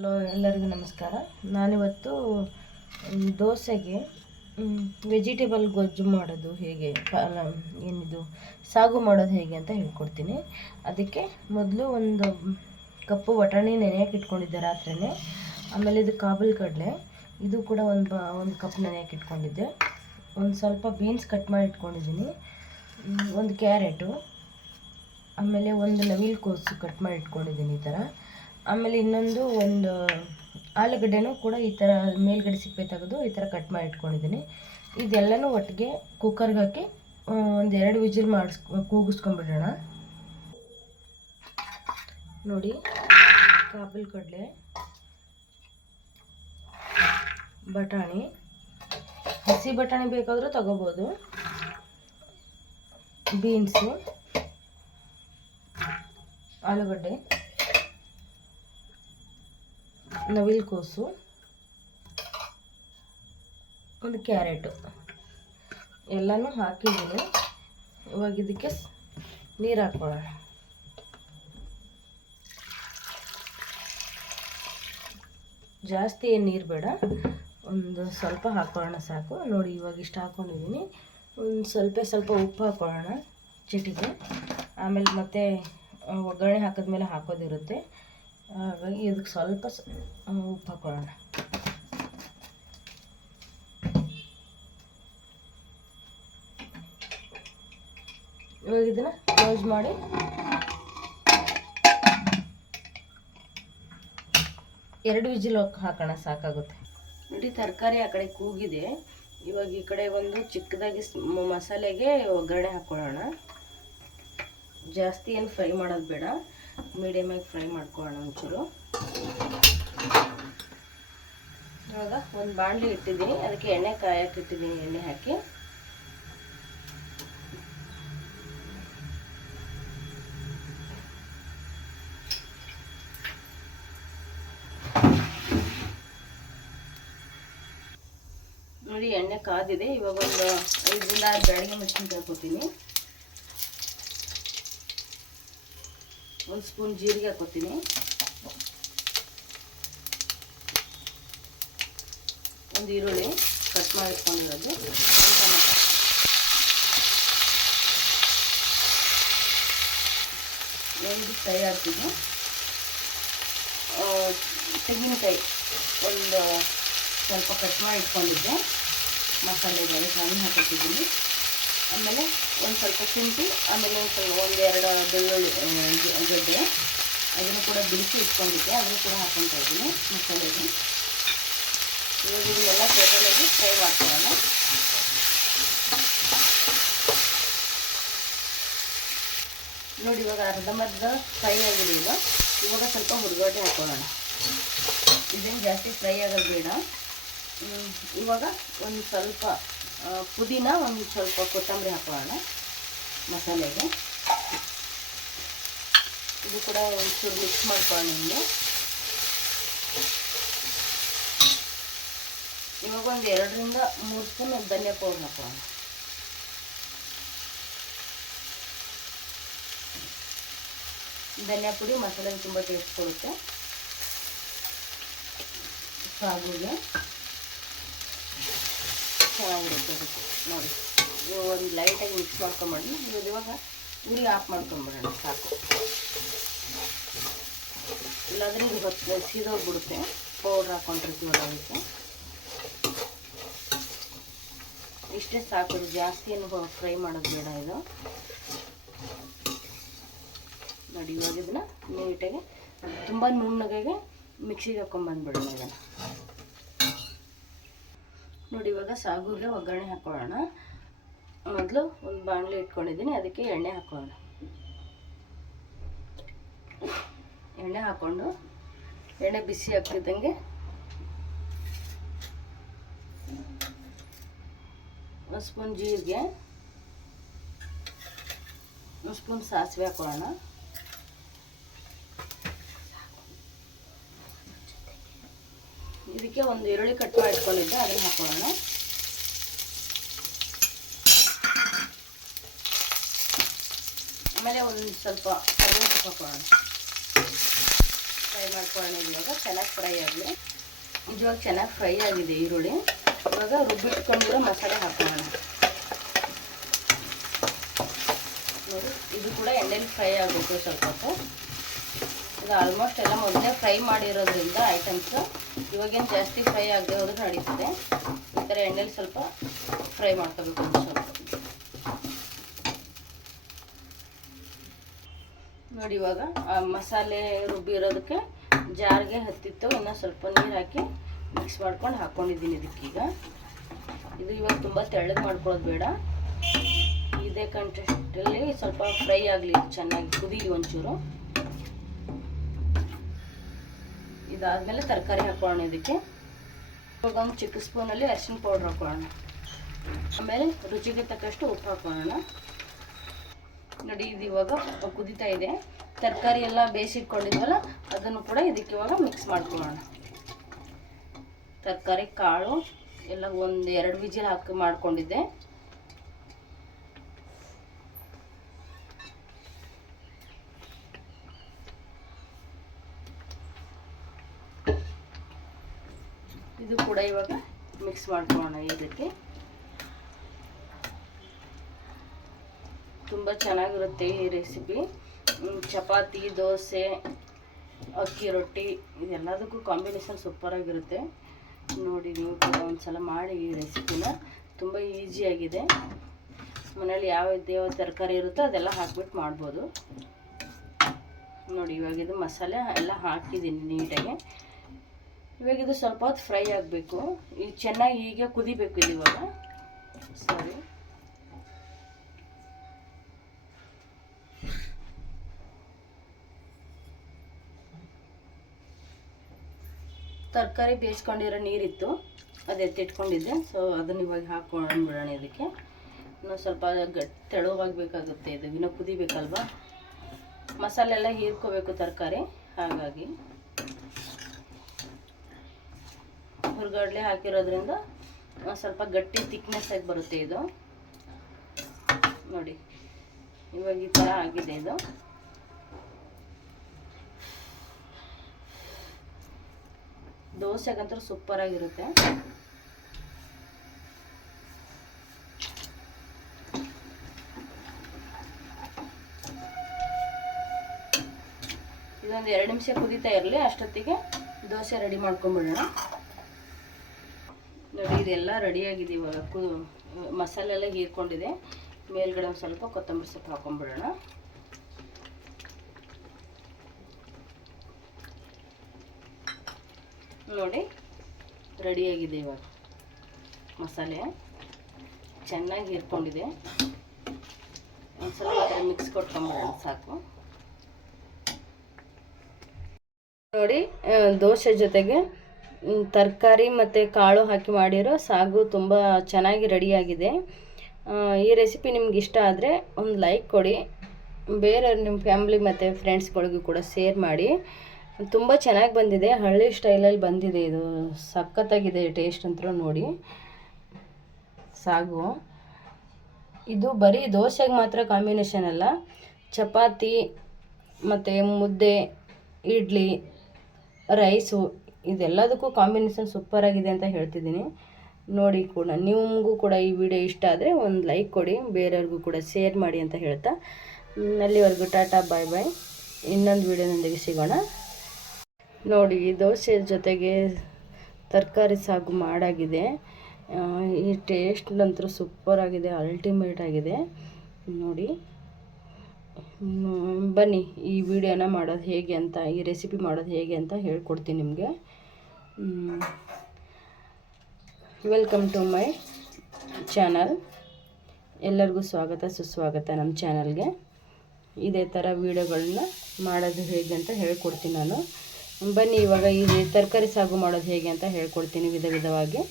Hello, ಎಲ್ಲರಿಗೂ ನಮಸ್ಕಾರ. ನಾನಿವತ್ತು ದೋಸೆಗೆ ವೆಜಿಟೇಬಲ್ ಗೊಜ್ಜು ಮಾಡೋದು ಹೇಗೆ ಏನಿದು, ಸಾಗು ಮಾಡೋದು ಹೇಗೆ ಅಂತ ಹೇಳ್ಕೊಡ್ತೀನಿ. ಅದಕ್ಕೆ ಮೊದಲು ಒಂದು ಕಪ್ಪು ಬಟಾಣಿ ನೆನೆಯಕ್ಕೆ ಇಟ್ಕೊಂಡಿದ್ದೆ ರಾತ್ರಿನೇ. ಆಮೇಲೆ ಇದು ಕಾಬಲ್ ಕಡಲೆ. ಇದು ಕೂಡ ಒಂದು ಒಂದು ಕಪ್ ನೆನೆಯಕ್ಕೆ ಇಟ್ಕೊಂಡಿದ್ದೆ. ಒಂದು ಸ್ವಲ್ಪ ಬೀನ್ಸ್ ಕಟ್ ಮಾಡಿ ಇಟ್ಕೊಂಡಿದ್ದೀನಿ. ಒಂದು ಕ್ಯಾರೆಟು. ಆಮೇಲೆ ಒಂದು ನವಿಲು ಕೋಸು ಕಟ್ ಮಾಡಿ ಇಟ್ಕೊಂಡಿದ್ದೀನಿ ಈ ಥರ. ಆಮೇಲೆ ಇನ್ನೊಂದು ಒಂದು ಆಲೂಗಡ್ಡೆನೂ ಕೂಡ ಈ ಥರ ಮೇಲ್ಗಡೆ ಸಿಪ್ಪೆ ತೆಗೆದು ಈ ಥರ ಕಟ್ ಮಾಡಿ ಇಟ್ಕೊಂಡಿದ್ದೀನಿ. ಇದೆಲ್ಲನೂ ಒಟ್ಟಿಗೆ ಕುಕ್ಕರ್ಗೆ ಹಾಕಿ ಒಂದು ಎರಡು ವಿಜಿಲ್ ಮಾಡಿಸ್, ಕೂಗಿಸ್ಕೊಂಡ್ಬಿಡೋಣ. ನೋಡಿ ಕಾಬಲ್ ಕಡಲೆ ಬಟಾಣಿ, ಹಸಿ ಬಟಾಣಿ ಬೇಕಾದರೂ ತಗೋಬೋದು. ಬೀನ್ಸು, ಆಲೂಗಡ್ಡೆ. ನವಿಲು ಕೋಸು, ಒಂದು ಕ್ಯಾರೆಟು. ಎಲ್ಲನೂ ಹಾಕಿದ್ದೀನಿ. ಇವಾಗ ಇದಕ್ಕೆ ನೀರು ಹಾಕ್ಕೊಳ್ಳೋಣ ಜಾಸ್ತಿ ಏನು ನೀರು ಬೇಡ. ಒಂದು ಸ್ವಲ್ಪ ಹಾಕ್ಕೊಳ್ಳೋಣ ಸಾಕು. ನೋಡಿ, ಇವಾಗ ಇಷ್ಟು ಹಾಕ್ಕೊಂಡಿದ್ದೀನಿ ಒಂದು ಸ್ವಲ್ಪ ಸ್ವಲ್ಪ ಉಪ್ಪು ಹಾಕ್ಕೊಳ್ಳೋಣ ಚಿಟಿಗೆ ಆಮೇಲೆ ಮತ್ತೆ ಒಗ್ಗರಣೆ ಹಾಕಿದ್ಮೇಲೆ ಹಾಕೋದಿರುತ್ತೆ. ಹಾಗಾಗಿ ಇದಕ್ಕೆ ಸ್ವಲ್ಪ ಉಪ್ಪು ಹಾಕೊಳ್ಳೋಣ ಇವಾಗ ಇದನ್ನು ಕ್ಲೋಸ್ ಮಾಡಿ. ಎರಡು ವಿಜಿಲ್ ಹಾಕೋಣ, ಸಾಕಾಗುತ್ತೆ. ನೋಡಿ, ತರಕಾರಿ ಆ ಕಡೆ ಕೂಗಿದೆ. ಇವಾಗ ಈ ಕಡೆ ಒಂದು ಚಿಕ್ಕದಾಗಿ ಮಸಾಲೆಗೆ ಒಗ್ಗರಣೆ ಹಾಕ್ಕೊಳ್ಳೋಣ ಜಾಸ್ತಿ ಏನು ಫ್ರೈ ಮಾಡೋದು ಬೇಡ. ಮೀಡಿಯಮಾಗಿ ಫ್ರೈ ಮಾಡ್ಕೊಳ್ಳೋಣ ಒಂಚೂರು. ಇವಾಗ ಒಂದು ಬಾಣಲಿ ಇಟ್ಟಿದ್ದೀನಿ. ಅದಕ್ಕೆ ಎಣ್ಣೆ ಕಾಯಕ್ಕೆ ಇಟ್ಟಿದ್ದೀನಿ, ಎಣ್ಣೆ ಹಾಕಿ. ನೋಡಿ, ಎಣ್ಣೆ ಕಾದಿದೆ. ಇವಾಗ ಒಂದು ಐದರಿಂದ ಆರು ಬೆಳಗ್ಗೆ ಮೆಣಸಿನ್ಕಾಯಿ ಹಾಕೋತೀನಿ ಒಂದು ಸ್ಪೂನ್ ಜೀರಿಗೆ ಹಾಕೋತೀನಿ ಒಂದು ಈರುಳ್ಳಿ ಕಟ್ ಮಾಡಿಟ್ಕೊಂಡಿರೋದು. ಒಂದು ಟೊಮೆಟೊ ಒಂದು ಕೈ ಹಾಕ್ತೀನಿ. ತೆಂಗಿನಕಾಯಿ ಒಂದು ಸ್ವಲ್ಪ ಕಟ್ ಮಾಡಿ ಇಟ್ಕೊಂಡಿದ್ದೆ ಮಸಾಲೆಗಳು ಸಣ್ಣ ಹಾಕಿಟ್ಟಿದ್ದೀನಿ ಆಮೇಲೆ ಒಂದು ಸ್ವಲ್ಪ ಶುಂಠಿ, ಆಮೇಲೆ ಸ್ವಲ್ಪ ಒಂದು ಎರಡು ಬೆಳ್ಳುಳ್ಳಿ ಗಡ್ಡೆ ಅದನ್ನು ಕೂಡ ಬಿಡಿಸಿ ಇಟ್ಕೊಂಡಿದ್ದೆ. ಅದನ್ನು ಕೂಡ ಹಾಕ್ಕೊತಾ ಇದ್ದೀನಿ ಮಸಾಲೆಗೆ ಇವಾಗ ಇದನ್ನೆಲ್ಲ ಟೋಟಲಾಗಿ ಫ್ರೈ ಮಾಡ್ಕೊಳ್ಳೋಣ. ನೋಡಿ, ಇವಾಗ ಅರ್ಧಂಬರ್ಧ ಫ್ರೈ ಆಗಿದೆ ಈಗ. ಇವಾಗ ಸ್ವಲ್ಪ ಹುರ್ಗಡ್ಡೆ ಹಾಕೊಳ್ಳೋಣ ಇದೇನು ಜಾಸ್ತಿ ಫ್ರೈ ಆಗೋದು ಬೇಡ. ಇವಾಗ ಒಂದು ಸ್ವಲ್ಪ ಪುದೀನ, ಒಂದು ಸ್ವಲ್ಪ ಕೊತ್ತಂಬರಿ ಹಾಕೋಣ, ಮಸಾಲೆಗೆ. ಇದು ಕೂಡ ಒಂಚೂರು ಮಿಕ್ಸ್ ಮಾಡ್ಕೊಳ್ಳೋಣ ಹಿಂಗೆ ಇವಾಗ ಒಂದು ಎರಡರಿಂದ ಮೂರು ಸ್ಪೂನ್ ಧನಿಯಾ ಪೌಡರ್ ಹಾಕೋಣ. ಧನಿಯಾ ಪುಡಿ ಮಸಾಲೆ ತುಂಬ ಟೇಸ್ಟ್ ಕೊಡುತ್ತೆ. ಸಾಗುಗೆ. ಚೆನ್ನಾಗಿರುತ್ತೆ ನೋಡಿ ಒಂದು ಲೈಟಾಗಿ ಮಿಕ್ಸ್ ಮಾಡ್ಕೊಂಬಿಡೋಣ ಇವಾಗ ಇವಾಗ ಉರಿ ಆಫ್ ಮಾಡ್ಕೊಂಬಿಡೋಣ ಸಾಕು. ಇಲ್ಲಾಂದರೆ ಇದು ಹೊತ್ತು ಸೀದೋಗ್ಬಿಡುತ್ತೆ. ಪೌಡ್ರ್ ಹಾಕ್ಕೊಂಡಿರ್ತೀವಲ್ಲ ಅದಕ್ಕೆ ಇಷ್ಟೇ ಸಾಕು ಜಾಸ್ತಿ ಏನು ಫ್ರೈ ಮಾಡೋದು ಬೇಡ ಇದು. ನೋಡಿ, ಇವಾಗ ಇದನ್ನ ನೀಟಾಗಿ ತುಂಬ ನುಣ್ಣಗೆ ಮಿಕ್ಸಿಗೆ ಹಾಕೊಂಡ್ಬಂದ್ಬಿಡೋಣ ಇದನ್ನು. ನೋಡಿ, ಇವಾಗ ಸಾಗುಗೆ ಒಗ್ಗರಣೆ ಹಾಕೊಳ್ಳೋಣ. ಮೊದಲು ಒಂದು ಬಾಣಲೆ ಇಟ್ಕೊಂಡಿದ್ದೀನಿ, ಅದಕ್ಕೆ ಎಣ್ಣೆ ಹಾಕೋಣ ಎಣ್ಣೆ ಹಾಕ್ಕೊಂಡು ಎಣ್ಣೆ ಬಿಸಿ ಆಗ್ತಿದ್ದಂಗೆ ಒಂದು ಸ್ಪೂನ್ ಜೀರಿಗೆ, ಒಂದು ಸ್ಪೂನ್ ಸಾಸಿವೆ ಹಾಕೊಳ್ಳೋಣ. ಇದಕ್ಕೆ ಒಂದು ಈರುಳ್ಳಿ ಕಟ್ ಮಾಡಿ ಇಟ್ಕೊಂಡಿದ್ದೆ, ಅದನ್ನು ಹಾಕೊಳ್ಳೋಣ. ಆಮೇಲೆ ಒಂದು ಸ್ವಲ್ಪ ಕರಿಬೇವು ಹಾಕೊಳ್ಳೋಣ. ಫ್ರೈ ಮಾಡ್ಕೊಳ್ಳೋಣ ಇವಾಗ, ಚೆನ್ನಾಗಿ ಫ್ರೈ ಆಗಲಿ. ಇವಾಗ ಚೆನ್ನಾಗಿ ಫ್ರೈ ಆಗಿದೆ ಈರುಳ್ಳಿ. ಇವಾಗ ರುಬ್ಬಿಟ್ಕೊಂಡಿರೋ ಮಸಾಲೆ ಹಾಕೊಳ್ಳೋಣ. ನೋಡಿ, ಇದು ಕೂಡ ಎಣ್ಣೆಲಿ ಫ್ರೈ ಆಗಬೇಕು ಸ್ವಲ್ಪ ಹೊತ್ತು. ಇದು ಆಲ್ಮೋಸ್ಟ್ ಎಲ್ಲ ಮೊದಲೇ ಫ್ರೈ ಮಾಡಿರೋದ್ರಿಂದ ಐಟಮ್ಸು ಇವಾಗೇನು ಜಾಸ್ತಿ ಫ್ರೈ ಆಗದೆ ಹೋದ್ರೆ ನಡೀತದೆ. ಈ ಥರ ಎಣ್ಣೆಲಿ ಸ್ವಲ್ಪ ಫ್ರೈ ಮಾಡ್ಕೋಬೇಕು ಸ್ವಲ್ಪ. ನೋಡಿ ಇವಾಗ ಮಸಾಲೆ ರುಬ್ಬಿರೋದಕ್ಕೆ ಜಾರ್ಗೆ ಹತ್ತಿತ್ತು. ಇನ್ನು ಸ್ವಲ್ಪ ನೀರು ಹಾಕಿ ಮಿಕ್ಸ್ ಮಾಡ್ಕೊಂಡು ಹಾಕ್ಕೊಂಡಿದ್ದೀನಿ ಇದಕ್ಕೀಗ. ಇದು ಇವಾಗ ತುಂಬ ತೆಳ್ಳಗೆ ಮಾಡ್ಕೊಳ್ಳೋದು ಬೇಡ. ಇದೇ ಕಂಟೆಸ್ಟಲ್ಲಿ ಸ್ವಲ್ಪ ಫ್ರೈ ಆಗಲಿ, ಚೆನ್ನಾಗಿ ಕುದೀಲಿ ಒಂಚೂರು. ಇದಾದಮೇಲೆ ತರಕಾರಿ ಹಾಕೋಣ ಇದಕ್ಕೆ. ಇವಾಗ ಒಂದು ಚಿಕ್ಕ ಸ್ಪೂನಲ್ಲಿ ಅರಿಶಿನ ಪೌಡ್ರ್ ಹಾಕೋಣ. ಆಮೇಲೆ ರುಚಿಗೆ ತಕ್ಕಷ್ಟು ಉಪ್ಪು ಹಾಕೋಣ. ನೋಡಿ, ಇದು ಇವಾಗ ಕುದೀತಾ ಇದೆ. ತರಕಾರಿ ಎಲ್ಲ ಬೇಯಿಸಿಟ್ಕೊಂಡಿದ್ವಲ್ಲ, ಅದನ್ನು ಕೂಡ ಇದಕ್ಕೆ ಇವಾಗ ಮಿಕ್ಸ್ ಮಾಡ್ಕೊಳ್ಳೋಣ. ತರಕಾರಿ, ಕಾಳು, ಎಲ್ಲ ಒಂದು ಎರಡು ವಿಜಿಲ್ ಹಾಕಿ ಮಾಡ್ಕೊಂಡಿದ್ದೆ. ಇದು ಕೂಡ ಇವಾಗ ಮಿಕ್ಸ್ ಮಾಡ್ಕೊಳ್ಳೋಣ ಇದಕ್ಕೆ. ತುಂಬ ಚೆನ್ನಾಗಿರುತ್ತೆ ಈ ರೆಸಿಪಿ ಚಪಾತಿ, ದೋಸೆ, ಅಕ್ಕಿ ರೊಟ್ಟಿ, ಇದೆಲ್ಲದಕ್ಕೂ ಕಾಂಬಿನೇಷನ್ ಸೂಪರಾಗಿರುತ್ತೆ ನೋಡಿ ನೀವು ಕೂಡ ಒಂದ್ಸಲ ಮಾಡಿ ಈ ರೆಸಿಪಿನ ತುಂಬ ಈಸಿಯಾಗಿದೆ ಮನೇಲಿ ಯಾವ ಯಾವ ತರಕಾರಿ ಇರುತ್ತೋ ಅದೆಲ್ಲ ಹಾಕ್ಬಿಟ್ಟು ಮಾಡ್ಬೋದು. ನೋಡಿ ಇವಾಗ ಇದು ಮಸಾಲೆ ಎಲ್ಲ ಹಾಕಿದ್ದೀನಿ ನೀಟಾಗಿ. ಇವಾಗ ಇದು ಸ್ವಲ್ಪ ಹೊತ್ತು ಫ್ರೈ ಆಗಬೇಕು. ಇದು ಚೆನ್ನಾಗಿ ಹೀಗೆ ಕುದಿಬೇಕು ಇದು ಇವಾಗ ಸರಿ. ತರಕಾರಿ ಬೇಯಿಸ್ಕೊಂಡಿರೋ ನೀರಿತ್ತು. ಅದು ಎತ್ತಿಟ್ಕೊಂಡಿದ್ದೆ. ಸೊ ಅದನ್ನು ಇವಾಗ ಹಾಕೊಂಡು ಬಿಡೋಣ ಇದಕ್ಕೆ. ಇನ್ನೂ ಸ್ವಲ್ಪ ಗಟ್ಟಿ ತೆಳುವಾಗಬೇಕಾಗುತ್ತೆ ಇದು. ಇನ್ನೂ ಕುದಿಬೇಕಲ್ವಾ? ಮಸಾಲೆ ಎಲ್ಲ ಹೀರ್ಕೋಬೇಕು ತರಕಾರಿ. ಹಾಗಾಗಿ. ಹುರ್ಗಡ್ಲೆ ಹಾಕಿರೋದ್ರಿಂದ ಸ್ವಲ್ಪ ಗಟ್ಟಿ ತಿಕ್ನೆಸ್ ಆಗಿ ಬರುತ್ತೆ ಇದು. ನೋಡಿ, ಇವಾಗ ಈ ಥರ ಆಗಿದೆ ಇದು. ದೋಸೆಗಂತೂ ಸೂಪರ್ ಆಗಿರುತ್ತೆ. ಇದೊಂದು ಎರಡು ನಿಮಿಷ ಕುದೀತಾ ಇರಲಿ, ಅಷ್ಟೊತ್ತಿಗೆ ದೋಸೆ ರೆಡಿ ಮಾಡ್ಕೊಂಬಿಡೋಣ ನೋಡಿ, ಇದೆಲ್ಲ ರೆಡಿಯಾಗಿದೆ ಇವಾಗ. ಕು ಮಸಾಲೆ ಎಲ್ಲ ಹೀರ್ಕೊಂಡಿದೆ. ಮೇಲ್ಗಡೆ ಒಂದು ಸ್ವಲ್ಪ ಕೊತ್ತಂಬರಿ ಸೊಪ್ಪು ಹಾಕೊಂಡ್ಬಿಡೋಣ. ನೋಡಿ ರೆಡಿಯಾಗಿದೆ ಇವಾಗ ಮಸಾಲೆ. ಚೆನ್ನಾಗಿ ಹೀರ್ಕೊಂಡಿದೆ. ಒಂದು ಮಿಕ್ಸ್ ಕೊಟ್ಕೊಂಬಿಡೋಣ ಸಾಕು. ನೋಡಿ ದೋಸೆ ಜೊತೆಗೆ ತರಕಾರಿ ಮತ್ತು ಕಾಳು ಹಾಕಿ ಮಾಡಿರೋ ಸಾಗು ತುಂಬ ಚೆನ್ನಾಗಿ ರೆಡಿಯಾಗಿದೆ ಈ ರೆಸಿಪಿ ನಿಮ್ಗೆ ಇಷ್ಟ ಆದರೆ ಒಂದು ಲೈಕ್ ಕೊಡಿ. ಬೇರೆ ನಿಮ್ಮ ಫ್ಯಾಮ್ಲಿ ಮತ್ತು ಫ್ರೆಂಡ್ಸ್ಗಳಿಗೂ ಕೂಡ ಶೇರ್ ಮಾಡಿ. ತುಂಬ ಚೆನ್ನಾಗಿ ಬಂದಿದೆ. ಹಳ್ಳಿ ಸ್ಟೈಲಲ್ಲಿ ಬಂದಿದೆ ಇದು. ಸಖತ್ತಾಗಿದೆ ಟೇಸ್ಟ್ ಅಂತೂ ನೋಡಿ. ಸಾಗು. ಇದು ಬರೀ ದೋಸೆಗೆ ಮಾತ್ರ ಕಾಂಬಿನೇಷನ್ ಅಲ್ಲ. ಚಪಾತಿ ಮತ್ತು ಮುದ್ದೆ, ಇಡ್ಲಿ ರೈಸು ಇದೆಲ್ಲದಕ್ಕೂ ಕಾಂಬಿನೇಷನ್ ಸೂಪರಾಗಿದೆ ಅಂತ ಹೇಳ್ತಿದ್ದೀನಿ. ನೋಡಿ ಕೂಡ, ನಿಮಗೂ ಕೂಡ ಈ ವಿಡಿಯೋ ಇಷ್ಟ ಆದರೆ ಒಂದು ಲೈಕ್ ಕೊಡಿ, ಬೇರೆಯವ್ರಿಗೂ ಕೂಡ ಶೇರ್ ಮಾಡಿ ಅಂತ ಹೇಳ್ತಾ. ಅಲ್ಲಿವರೆಗೂ ಟಾಟಾ ಬಾಯ್ ಬಾಯ್ ಇನ್ನೊಂದು ವಿಡಿಯೋನೊಂದಿಗೆ ಸಿಗೋಣ. ನೋಡಿ ದೋಸೆ ಜೊತೆಗೆ ತರಕಾರಿ ಸಾಗು ಮಾಡಾಗಿದೆ. ಈ ಟೇಸ್ಟ್ ನಂತರ ಸೂಪರ್ ಆಗಿದೆ ಅಲ್ಟಿಮೇಟ್ ಆಗಿದೆ. ನೋಡಿ. ಬನ್ನಿ, ಈ ವಿಡಿಯೋನ ಮಾಡೋದು ಹೇಗೆ ಅಂತ, ಈ ರೆಸಿಪಿ ಮಾಡೋದು ಹೇಗೆ ಅಂತ ಹೇಳ್ಕೊಡ್ತೀನಿ ನಿಮಗೆ. ವೆಲ್ಕಮ್ ಟು ಮೈ ಚಾನಲ್ ಎಲ್ಲರಿಗೂ ಸ್ವಾಗತ, ಸುಸ್ವಾಗತ ನಮ್ಮ ಚಾನಲ್ಗೆ ಇದೇ ಥರ ವೀಡಿಯೋಗಳನ್ನ ಮಾಡೋದು ಹೇಗೆ ಅಂತ ಹೇಳ್ಕೊಡ್ತೀನಿ ನಾನು. ಬನ್ನಿ, ಇವಾಗ ಈ ತರಕಾರಿ ಸಾಗು ಮಾಡೋದು ಹೇಗೆ ಅಂತ ಹೇಳ್ಕೊಡ್ತೀನಿ ವಿಧ ವಿಧವಾಗಿ.